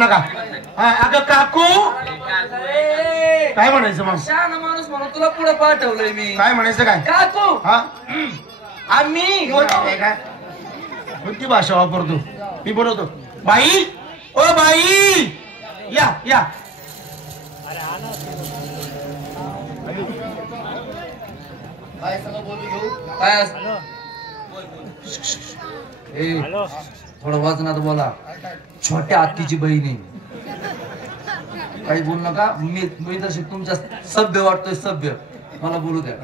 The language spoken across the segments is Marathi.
नका अगं काकू काय म्हणायचं मग? शहाणा माणूस म्हणून तुला पुढे पाठवलंय मी. काय म्हणायचं काय? काकू हा आम्ही कोणती भाषा वापरतो? मी बोलवतो बाई, ओ बाई या या. काय सगळं बोलू घेऊ काय थोडं वजनात बोला. छोट्या आत्तीची बहिणी काही बोलू नका. मी तशी तुमच्या सभ्य वाटतोय सभ्य. मला बोलू द्या.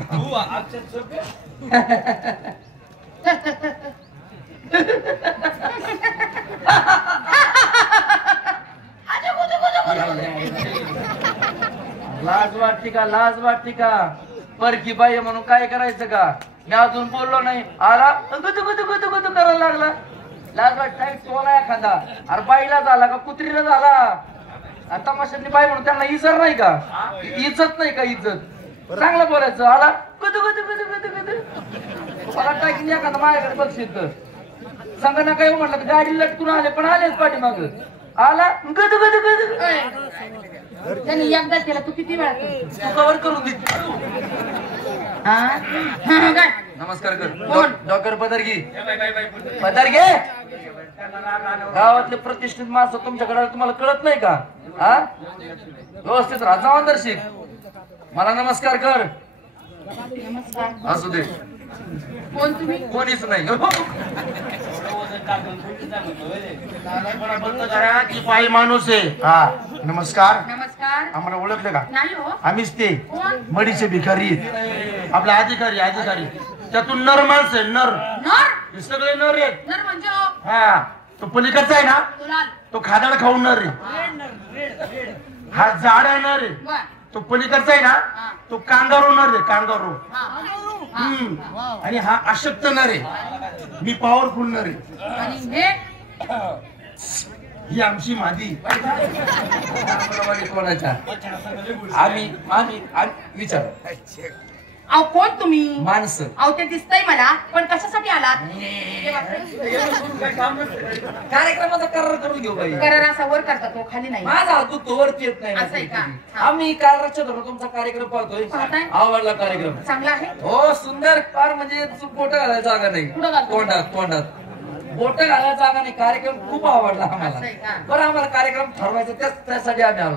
लाज वाटते का? लाज वाटते का? परकी बाई म्हणून काय करायचं का? मी अजून बोललो नाही आला गुदू गुदू गुदू गुदू करायला लागला. लाज वाटते टोला एखादा. अरे बाईला झाला का कुत्रीला झाला? तमाशातली बाई म्हणून त्यांना इज्जत नाही का? इज्जत नाही का? इज्जत चांगलं बोलायचं. आला गुदू गुदू गुदू गुदू गुदू मला टाकीन एखादा माझ्याकडे बक्षीस तर सांगा ना. काय म्हटलं तर गाडी लटकून आले पण आलेच पाठीमाग. आला गुदू गुदू गुदू. त्यांनी एकदा केला तू किती वेळा तू कवर करून दे. नमस्कार कर. डॉक्टर पदरगी पदरगे गावातले प्रतिष्ठित माणसं तुमच्याकडे तुम्हाला कळत नाही का? हा व्यवस्थित राहा. दर्शिक मला नमस्कार कर. नमस्कार. असू दे. कोण तुम्ही? कोणीच नाही. बंद करा की बाई माणूस आहे. हा नमस्कार. नमस्कार. आम्हाला ओळखलं का? नाही हो. आम्हीच ते कोण? मडीचे भिकारी आपला अधिकारी. अधिकारी त्यातून नर माणसं आहे. नर नर. हे सगळे नर आहेत. नर म्हणजे हो? हा तो पलीकडचा आहे ना तुला तो खादाड खाऊन नर आहे. हा जाड आहे नर आहे. बर. तो पलीकडचा आहे ना तो कांगारू नर आहे. कांगारू. आणि हा अशक्त नर आहे. मी पॉवरफुल नर आहे. आणि हे ही आमची मादी. कोणाच्या? आम्ही आम्ही विचार. अहो कोण तुम्ही? माणसं. अहो ते दिसतंय मला पण कशासाठी आलात? कार्यक्रमाचा करार करून घेऊ बाई. करार असा वर करता तो खाली नाही. माझा हातू तोवरती येत असं आहे नाही. का? आम्ही काल धरून तुमचा कार्यक्रम पाहतोय. पाहताय? आवडला कार्यक्रम. चांगला आहे. हो सुंदर. फार म्हणजे बोट घालायला जागा नाही. कुठं घालतो? तोंडात तोंडात बोट घालायला जागा नाही. कार्यक्रम खूप आवडला आम्हाला. असं आहे का? बरं आम्हाला कार्यक्रम ठरवायचा त्यासाठी आम्ही आलो.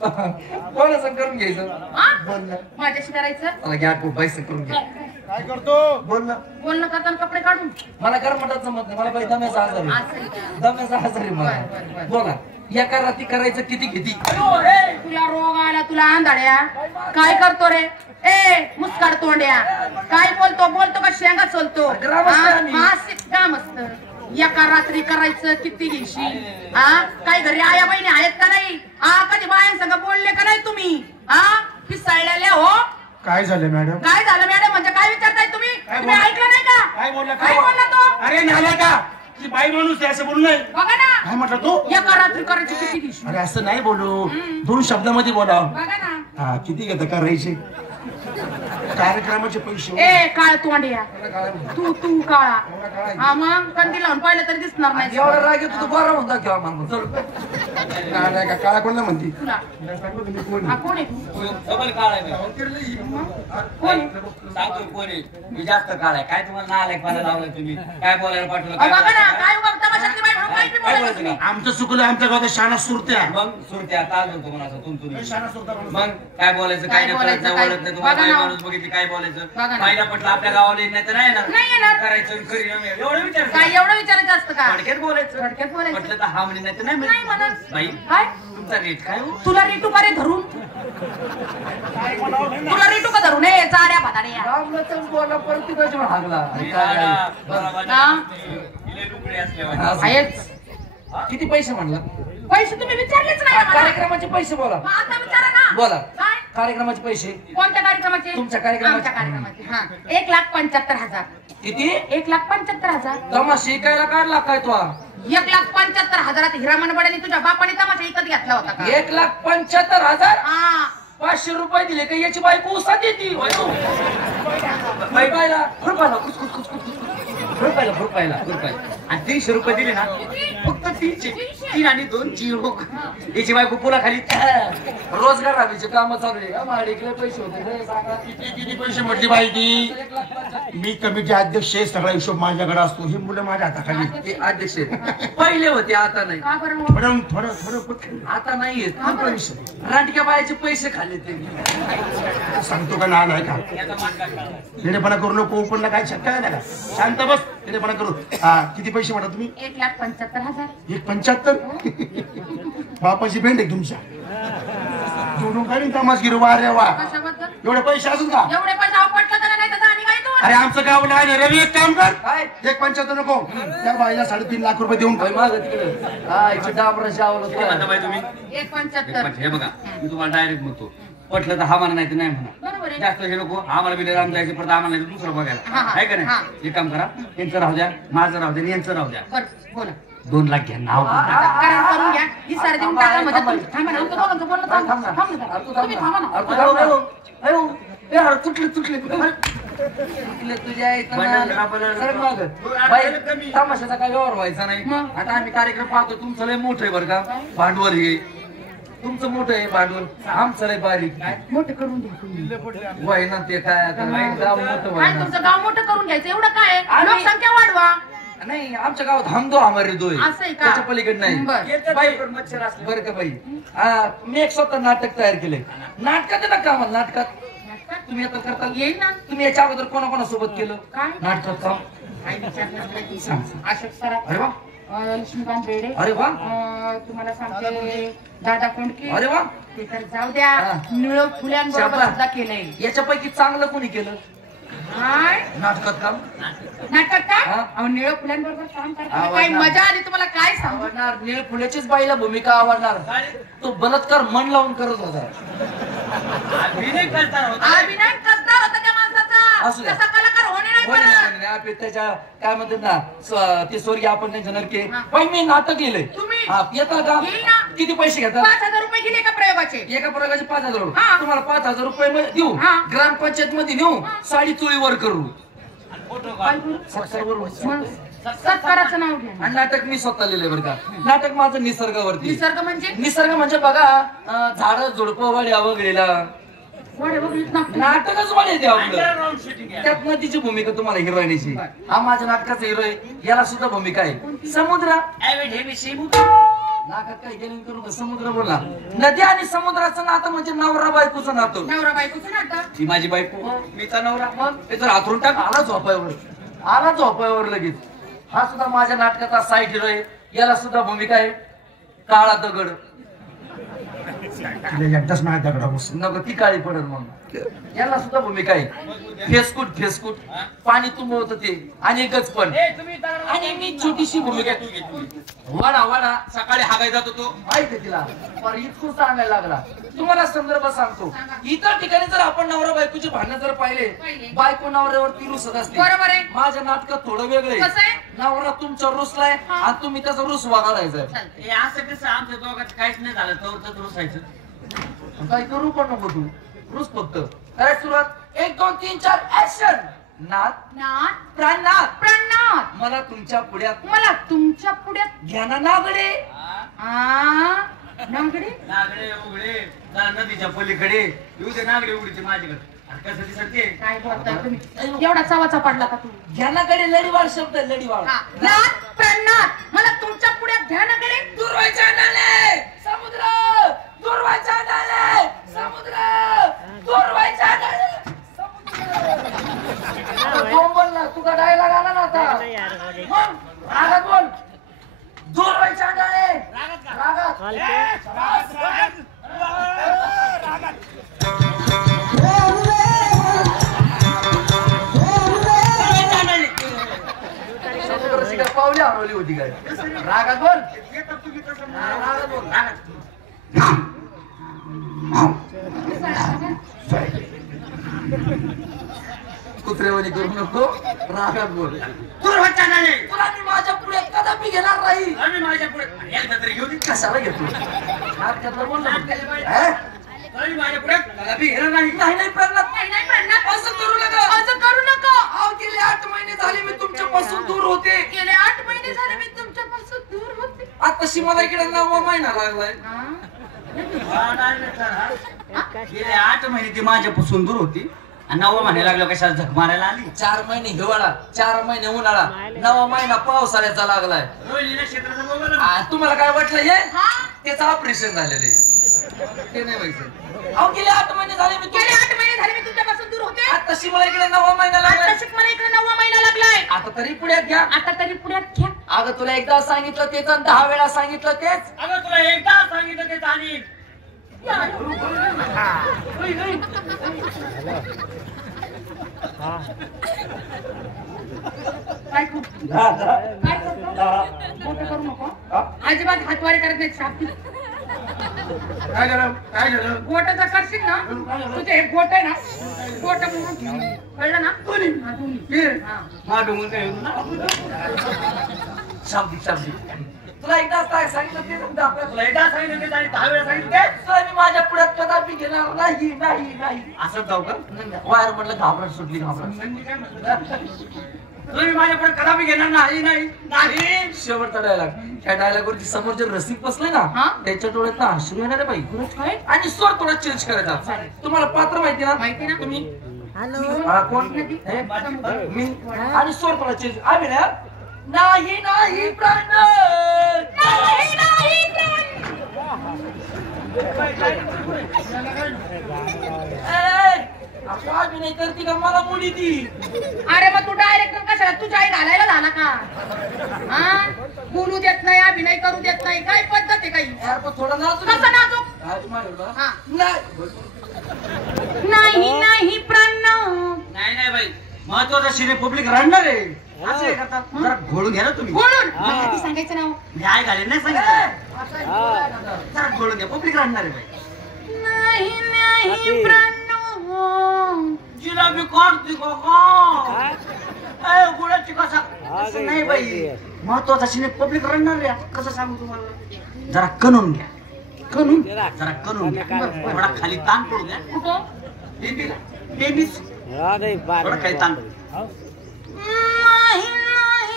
कोणाचं करून घ्यायचं? हा? माझ्याशी करायचं? मला घ्या पैसे करून घ्या. काय करतो? बोल ना. बोलणं करताना कपडे काढून. मला करमटात जमत नाही. मला पाहिजे दम्याचा आजार आहे. असं आहे का? दम्याचा आजार आहे मला. बर, बर. बोला एका रात्री करायचं किती किती? तुला रोग आला तुला आंधळ्या. काय करतो रे? ए मुस्काड तोंड्या. काय बोलतो? बोलतो का शेंगा चोलतो? ग्रामस्थ आहे आम्ही. ग्रामस्थ. एका रात्री करायचं किती घेशी? हा काय घरी आया बहिणी आहेत का नाही? हा कधी बायांसंग बोलले का नाही तुम्ही? हा पिसाळलेल्या हो. काय झालं मॅडम? काय झालं मॅडम म्हणजे काय विचारताय तुम्ही? तुम्ही ऐकलं नाही का? काय बोलला? काय बोलला तो? अरे झाला का की बाई माणूस आहे असं बोलू नये. बघा ना. काय म्हटलं तू? एका रात्री करायची किती घेशी? अरे असं नाही बोलू. दोन शब्दामध्ये बोला. बघा ना. हा किती घेता करायचे कार्यक्रमाचे पैसे? ए काळ तोंड्या. तू काळा. हा मग कंदी लावून पाहिलं तरी दिसणार नाही. एवढा राग येतो तू बरा होऊन दाखव आम्हाला. चल. काळा काळा कोणला म्हणती? तुला हा कोण आहे तू? डबल काळ आहे कोण आहे? सांगतो कोण आहे मी जास्त काळ आहे काय तुम्हाला नालायक मला लावलं तुम्ही काय बोलायला पाठवलं बघा काय ना काय उगा तमाशातली बाई म्हणून काय बी बोलायचं तुम्ही? आमचं चुकलं. आमच्या गावात शाळा सुरत्या. मग सुरत्या ताज होतो कोणाचा तुमचं शाळा सुरता मग काय बोलायचं काय नाही कळत नाही ओळख नाही तुम्हाला बघा काय ना. माणूस बघितली काय बोलायचं बघा ना. फायदा पटला आपल्या गावाला येत नाही तर नाही नाही येणार. करायचं खरी एवढं विचार काय एवढं विचारायचं असतं का? थोडक्यात बोलायचं थोडक्यात बोलायचं. म्हटलं तर हा म्हणे नाही तर नाही नाही म्हणे. म्हणत. बाई काय? तुमचा रेट काय हो तुला रिटू का रे धरून? तुला रिटू का धरून? ए चाड्या भाताड्या. रामलचन बोला परत तिकडे हागला. हा? लुकडे असल्यावर आहेच. किती पैसे म्हणला? पैसे तुम्ही विचारलेच नाही आम्हाला. कार्यक्रमाचे पैसे बोला. मग आता विचारा ना. बोला. काय? कार्यक्रमाचे पैसे. कोणत्या कार्यक्रमाचे? तुमच्या कार्यक्रमाचे. आमच्या कार्यक्रमाचे. हा 1,75,000. किती? 1,75,000. तमाशा शिकायला काढला काय तो? 1,75,000 हिरा मनबड्याने तुझ्या बापाने तमाशा विकत घेतला होता का? 1,75,000. हा 500 रुपये दिले का याची बायको उसात येते. रुपयाला रुपयाला रुपयाला रुपयाला आणि 300 रुपये दिले ना फक्त 300 3 आणि 2 0 याची बायको पुला खाली रोजगार हमीचे काम चालू आहे महाडीकडे पैसे होते रे, सांगा. किती पैसे म्हटली बाई ती? मी कमिटी अध्यक्ष आहे, सगळा हिशोब माझ्याकडे असतो. ही मुलं माझ्या हाताखाली. ते अध्यक्ष आहेत. पहिले होते आता नाही. का बरं हो? थोडं आता नाहीये. कोणता विषय? रानक्या बायाचे पैसे खाल्ले ते. सांगतो का नाल आहे का? येणेपणा करू नको. ओपनला काय शक्य आहे का? शांत बस. येणेपणा करू. हा, किती पैसे म्हणा तुम्ही? 1,75,000. 1,75,000. बापाची भेंड आहे तुमच्या. जोडून काय नाही तमासगिरी. वा रे वा. कशाबद्दल? एवढे पैसे असून का? एवढे पैसे अहो पटलं तर नाही तर आणि काय तू? अरे आमचं गाव नाही. रवी एक काम कर. काय 1,75,000 नको. त्या बाईला 3.5 लाख रुपये देऊन होय मागं तिकडे. हा, इकडे डांबराशी आवलं किती म्हणता होतं. बाई तुम्ही? 1,75,000. हे बघा मी तुम्हाला डायरेक्ट म्हणतो पटलं तर हा म्हणा नाही तर नाही म्हणा. बरोबर आहे. जास्त हे नको आम्हाला बी राम जायचं परत आम्हाला नाही तर दुसरं हा, बघायला हा. आहे का हा. नाही? एक काम करा यांचं राहू द्या माझं राहू द्या आणि यांचं राहू द्या. बरं बोला. 2 लाख घ्या नाव कारण करून घ्या. ही सारे देऊन टाका म्हणजे तुमचं- थांबा ना, आमचं दोघांचं बोलणं थांब. थांब ना जरा. तुम्ही थांबा ना. तुझ्या इथं बंडल, ना- बंडल. सरक मागं. बाई, तमाशाचा काय व्यवहार व्हायचा नाही. मग? आता आम्ही कार्यक्रम पाहतो. तुमचं लय मोठं आहे बरं का भांडवल हे. तुमचं मोठं आहे भांडवल, आमचं लय बारीक. मोठं करून घ्या तुम्ही. वय ना ते काय आता गाव मोठं काय वय तुमचं गाव मोठं करून घ्यायचं एवढं काय आहे? आम्ही- लोकसंख्या वाढवा. नाही आमच्या गावात हम दो हमारे दो आहे. असं आहे का? त्याच्या पलीकडे नाही. बरं. बाई, बरं का बाई, मी एक स्वतः नाटक तयार केलंय. नाटकात आहे ना का आम्हाला नाटकात तुम्ही आता करता येईल ना. तुम्ही याच्या अगोदर कोणाकोणासोबत केलं काय? नाटकात काम? काय विचारलं नाही. अशोक सराफ, अरे वा, लक्ष्मीकांत बेडे, अरे वा, तुम्हाला सांगते दादा कोंडके. अरे वा. ते तर जाऊ द्या. हा. निळो फुल्यांबरोबर शाबास. सुद्धा केलंय. याच्यापैकी चांगलं कोणी केलं काय नाटकात काम? नाटक का? हा. अहो निळो फुल्यांबरोबर काम करताना आवडणार. काय मजा आली तुम्हाला काय सांगू. आवडणार निळ फुलेचीच बाईला भूमिका आवडणार. तो बलात्कार मन लावून करत होता. अभिनय करताना होता. अभिनय करता होता त्या माणसाचा. असू द्या. तसा कलाकार होणे नाही होय परत. ना, आपले त्याच्या काय म्हणतात ना ते स्वर्गीय आपण त्यांच्या नरके. हा. पण मी नाटक लिहिलंय. तुम्ही? हा, येतं का? येईल ना. किती पैसे घेतात? 5,000 रुपये गेले का प्रयोगाचे? एका प्रयोगाचे 5,000 रुपये. हा. तुम्हाला 5,000 रुपये देऊ. हा. ग्रामपंचायत मध्ये नेऊ. साडी चोळीवर करू. काय करू? मग सत्काराचं नाव घ्या. आणि नाटक मी स्वतः लिहिलंय बरं का. नाटक माझं निसर्गावरती. निसर्ग म्हणजे निसर्ग म्हणजे बघा झाड झुडपं वाड्या वगैरेला वडे बघित ना. नाटकच वाढे ते आपलं. Underground shooting आहे. त्यात नदीची भूमिका तुम्हाला हिरोईनीची. हा माझ्या नाटकाचा हिरो आहे. याला सुद्धा भूमिका आहे समुद्र. नाटक काय गेलं करू का? समुद्र बोला. नदी आणि समुद्राचं नातं म्हणजे नवरा बायकोचं नातं. नवरा बायकोचं नाटक. ती माझी बायको मीचा नवरा. मग ते तर हातरून टाक. आला झोपायवर. आला झोपायवर लगेच. हा सुद्धा माझ्या नाटकाचा साईड हिरो आहे. याला सुद्धा भूमिका आहे काळा दगड. तिला एकदाच माझ्या दगडा बस. नको ती काळी पडेल म्हणून. याला सुद्धा भूमिका आहे फेसकूट फेसकूट पाणी तुंबवत ते आणि गचपण. आणि मी छोटीशी भूमिका आहे. वाडा वाडा सकाळी हागाय जात होतो. माहिती आहे तिला पर इतकं सांगायला लागला. तुम्हाला संदर्भ सांगतो. इतर ठिकाणी जर आपण नवरा बायकोची भांडणं जर पाहिले बायको नवऱ्यावरती रुसत असते. बरोबर आहे. माझ्या नाटकात थोडं वेगळं आहे. कसं आहे? नवरा तुमचा रुसलाय आणि तुम्ही त्याचा रुस वागाडायचा. हे असं कसं आमच्या दोघात काहीच नाही झालं तर रुसायचं. काही करू पण नको तू. रुस फक्त करायची सुरुवात 1 2 3 4 ऍक्शन. नाथ नाथ प्राणनाथ प्रणनाथ मला तुमच्या पुढ्यात मला तुमच्या पुढ्यात घ्या ना नागडे. नागडे नागडे उघडे जरा नदीच्या पलीकडे येऊ दे नागडे उघडीचे माझ्याकडे. आणि कसं दिसते काय बोलताय तुम्ही? एवढा चवाचा पडला का तुम्ही? घ्या ना कडे लढीवाळ शब्द आहे, लढीवाळ. हा. नाथ प्रणनाथ मला तुमच्या पुढ्यात घ्या ना गडे. दुर्वाच्या नाले समुद्र. दुर्वाच्या नाले समुद्र. दुर्वाच्या नाले समुद्र. कोण बोलला? तुझा डायलॉग आला ना आता. मग रागात बोल. दुर्वाच्या नाले रागात. समुद्राची काय पावली हरवली होती काय? रागात बोल. रागात बोल. कुत्रेवाणी करू नको. रागात बोल. दुर्वाच्या नाले. तुला मी माझ्या पुढे कदापि घेणार नाही. आम्ही माझ्या पुढे एकदा तरी घेऊ दे. कशाला घेतो? नाटकातलं बोल ना. तरी माझ्या पुढे कदापि घेणार नाही. नाही प्रल्हाद, नाही प्रल्हाद, असं करू नका. असं करू नका. अहो गेले 8 महिने झाले मी तुमच्यापासून दूर होते. गेले 8 महिने झाले मी तुमच्यापासून दूर होते. आताशी मला इकडे 9वा महिना लागलाय. गेले 8 महिने ती माझ्यापासून दूर होती आणि 9वा महिने लागलो कशाला झक मारायला आली. 4 महिने हिवाळा, 4 महिने उन्हाळा, 9वा महिना पावसाळ्याचा लागलाय. रोहिणीला क्षेत्राचं बघा ना. तुम्हाला काय वाटलं हे? हा त्याचं ऑपरेशन झालेलं आहे. ते नाही व्हायचं. अहो गेले 8 महिने झाले मी गेले 8 महिने झाले मी तुमच्यापासून दूर होते. आताशी मला इकडे 9वा महिना लागलाय. आता शिक मला इकडे 9वा महिना लागलाय. आता तरी पुढ्यात घ्या. आता तरी पुढ्यात घ्या. अगं तुला एकदा सांगितलं तेच आणि 10 वेळा सांगितलं तेच. अगं तुला एकदा सांगितलं ते आणि काय करू? काय करतो? मोठं करू नको. अजिबात हातवारी करत नाही. शाब्दिक काय झालं काय झालं गोटाचा करशील ना, तुझे हे गोट आहे ना, गोट म्हणून कळलं ना? हा, दोन्ही. हा. हा डोंगर काय होतो ना. शाब्दिक तुला एकदा काय सांगितलं तेच आणि 10 वेळा तुला एकदा सांगितलं ते आणि 10 वेळा सांगितलं ते. तुला मी माझ्या पुढ्यात कदापि घेणार नाही नाही नाही. असंच जाऊ का. वायर म्हटलं घाबरट सुटली घाबरट. तुम्ही माझ्या पुढे कदापि घेणार नाही नाही नाही. शेवटचा डायलॉग. त्या डायलॉग वरती समोर जे रसिक बसले ना हा? त्याच्या डोळ्यात ना अश्रू येणार आहे बाई. काय? आणि स्वर थोडा चेंज करायचा. तुम्हाला पात्र माहिती ना? माहिती ना? तुम्ही हॅलो. कोण हे? मी आणि स्वर थोडा चेंज. अभिनय नाही नाही प्राण नाही, नाही, नाही. अभिनय करते का मला मुली ती. अरे मग तू डायरेक्टर कशाला तुझ्या आई घालायला झाला का? हा बोलू देत नाही, अभिनय करू देत नाही, काय पद्धत आहे काही? यार पण थोडा नाचू. कसं नाचू? हा. नाही नाही प्राण नाही नाही बाई महत्वाचा शिरे पब्लिक रडणार आहे. असं हे करतात. जरा घोळून घ्या ना तुम्ही. बोलून मला किती सांगायचं नाव? न्याय घालेल नाही सांगितलं. जरा घोळून घ्या पब्लिक रडणार आहे बाई. नाही नाही प्राण जिलाबी काढते का गुळाची कसा असं नाही बाई महत्वाचा शिने पब्लिक रडणार आहे. आता कसं सांगू तुम्हाला. जरा कणून घ्या. करून जरा कणून घ्या. थोडा खाली ताण पडू द्या. कुठं? बेबीला बेबीच थोडा खाली ताण पडू. नाही नाही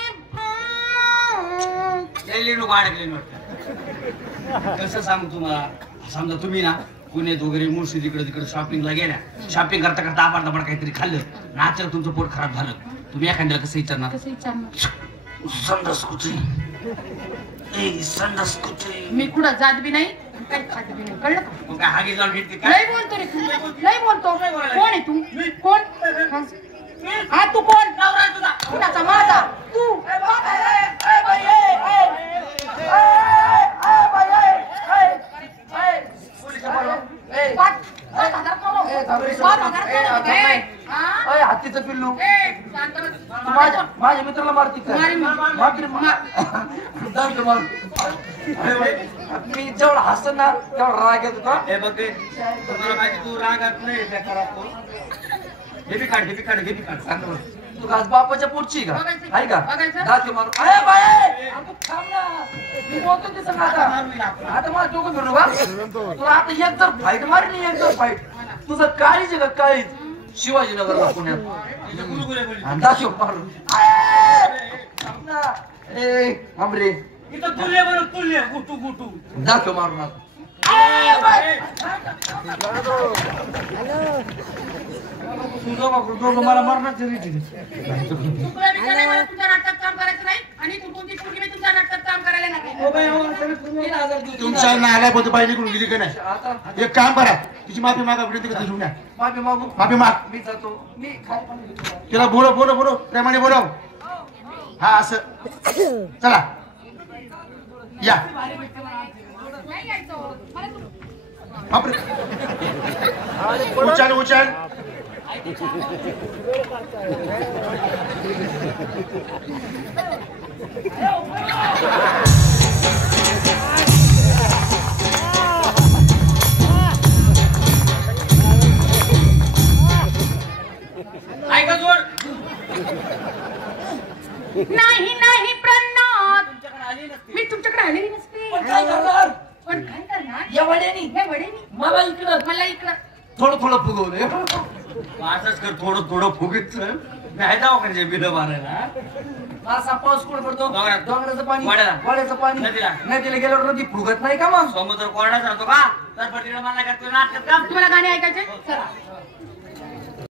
कसं सांगू तुम्हाला. समजा तुम्ही ना पुण्यात वगैरे मुळशी तिकडे तिकडे शॉपिंगला गेल्या. शॉपिंग करता करता आबाड दबाड काहीतरी खाल्लं नाचलं तुमचं पोट खराब झालं. तुम्ही एखाद्याला कसं विचारणार. कसं विचारणार? संडास कुठे संडास कुठे. मी कुठं जात बी नाही काही खात बी नाही. कळलं का? मग काय हागी जाऊन भेटते काय. लय बोलतो रे तू, लय बोलतो. कोण आहे तू? कोण? हा तू कोण? नवरा आहे तुझा. कुणाचा? माझा. तू हातीचं पिल्लू शांत बस. माझ्या मित्राला मारती का? मारी, मारी. मी जेवढा हसत ना तेवढा राग येत होता. हे बघ ते, तुम्हाला माहिती तू रागात नाही त्या खराब कोण. हे बी काढ हे बी काढ हे बी काढ. सांग बरं. तू आज बापाच्या पोटची का? बघायचं. आहे का? बघायचं. दात मारू. अरे बाई अगं थांब ना. मी बोलतो ते सांग आता. आता मला डोकं फिरू का? तुला आता एक जर फाईट मारली एक जर फाईट तुझं काळीच आहे का काळीच. शिवाजीनगरला पुण्यात गुलगुले बोली. आणि दाखव मारून. थांब ना. ए आमरे इथं तुल्य बरं तुल्य गुटू गुटू. दाखव मारून आता. तुझं मला मारणार तुला विचार नाही मला तुमच्या नाटकात काम करायचं नाही आणि तू कोणती पोरगी मी तुमच्या नाटकात काम करायला नाही. तुमच्या नाल्या पोते पाहिजे करून गेली का नाही. आता एक काम करा तिची माफी मागा विनंती करते घेऊन या. माफी मागू. माफी माग. मी जातो. मी खाली पण घेतो. तिला बोलो प्रेमाने बोलव. हा असं चला या. नाही यायचं. मला तू- बापरे. उचल ऐका जोड. नाही नाही प्रणात तुमच्याकडे आली नसती. मी तुमच्याकडे आलेली नसते. पण काय करणार? पण काय करणार? एवढा वड्यानी हे वडे मला इकडं मला इकडं थोडं थोडं फुगवलंय असंच कर थोडं थोडं फुगीत नाही दवाखान्याचे बिलं मारायला असा पाऊस कुठं पडतो डोंगरात. डोंगराचं पाणी वाड्याला. वाड्याचं पाणी नदीला. नदीला गेल्यावर नदी फुगत नाही का मग समुद्र कोरडा जातो का तर पटीला मला काय तुला नाटकात काम तुम्हाला गाणे ऐकायचे चला